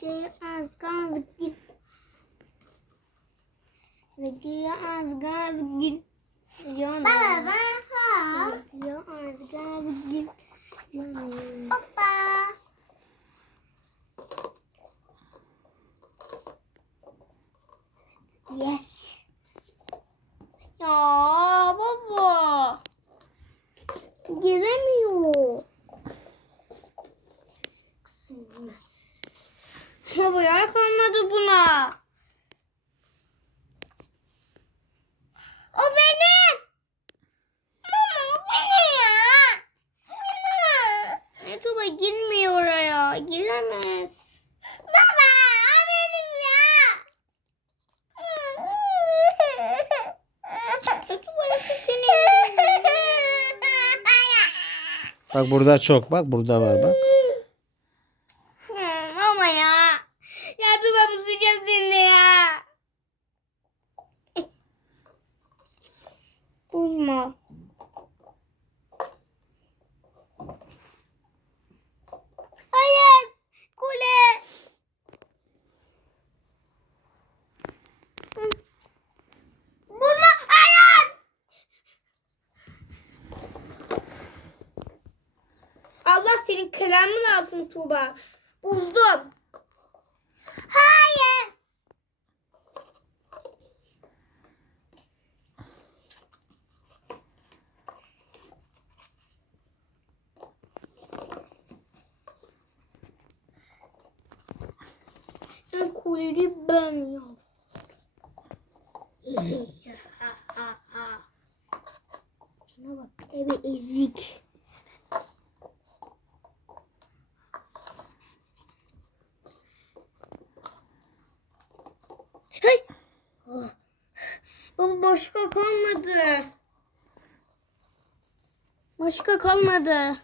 Zeki az gaz git. Zeki az gaz git. Yana. Baba baba. Zeki az gaz git. Yana. Hoppa. Yes. Ya baba. Giremiyor. Baba yer kalmadı buna. O benim. Mama benim ya. Ne baba girmiyor oraya. Giremez. Baba o benim ya. Ne tuvaleti senin. Bak burada çok. Bak burada var bak. Hmm, ama ya. Ya tuba tutacağım seni ya. Uzma. Hayır. Kule. Hı. Bulma. Hayır. Allah senin kelamın alsın Tuğba. Buzdum. Hayır. Sen kuleli ben ya. Şuna bak eve ezik. Başka kalmadı. Başka kalmadı.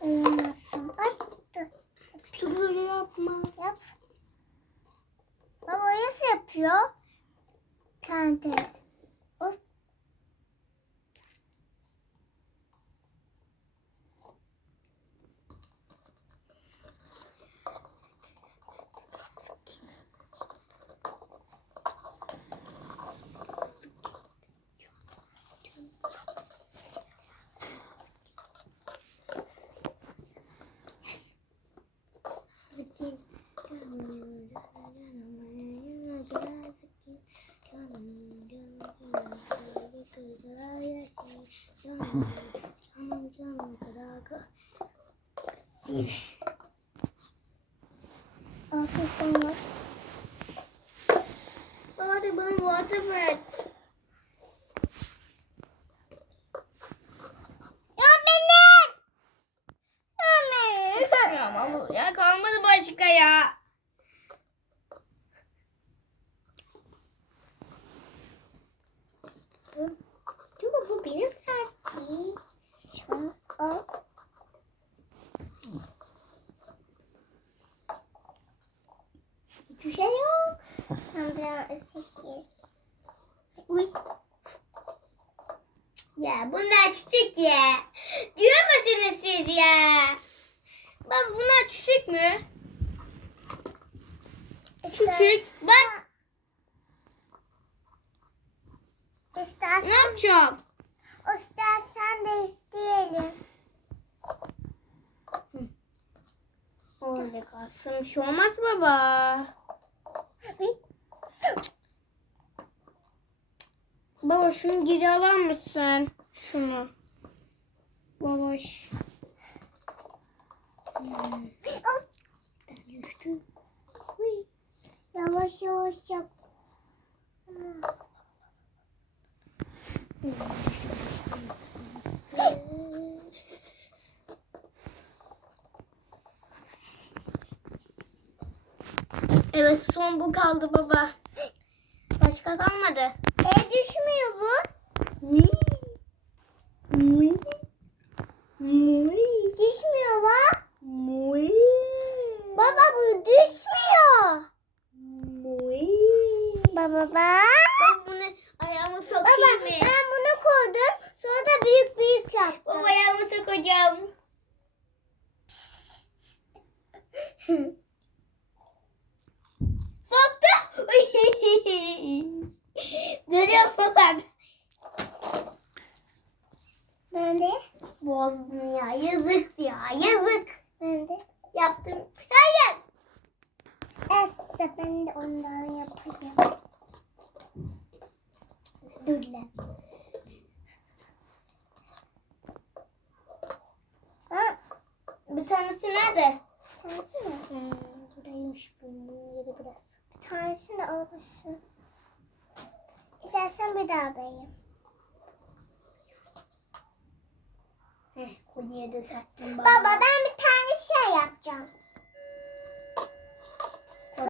Olmasın. Ay dur. Yapma. Yap. Baba nasıl yapıyor? Kendi. Nasıl sonra? Bari bana water ver. Ya benim. Ya benim. Ya baba ya kalmadı başka ya. Dur bu benim saçım. Şunu al. Hiçbir şey yok. Ben biraz sekiz. Uy. Ya bunlar küçük ya. Diyor musunuz siz ya? Bak bunlar küçük mü? Küçük. Bak İstersen, ne yapacağım? istersen de isteyelim. Öyle kalsın. Bir şey olmaz baba. Baba şunu geri alır mısın? Şunu. Baba. Hmm. Yavaş yavaş yap. Evet son bu kaldı baba. Başka kalmadı. E düşmüyor bu. Uy. Uy. Uy. Düşmüyor lan. Uy. Baba bu düşmüyor. Uy. Baba bak. Ben bunu ayağıma Baba sokayım mı? ben bunu koydum. Sonra da büyük büyük yaptım. Baba ayağıma sokacağım. bozdun ya. Yazık ya. Yazık. Ben de. Yaptım. Hayır. Esse ben de ondan yapayım. Dur lan. Ha, Bir tanesi nerede? tanesi mi? Hmm, buradaymış bunun yeri biraz. Bir tanesini de almışsın. İstersen bir daha vereyim. Heh, kolyeyi de sattım. Baba ben bir tane şey yapacağım.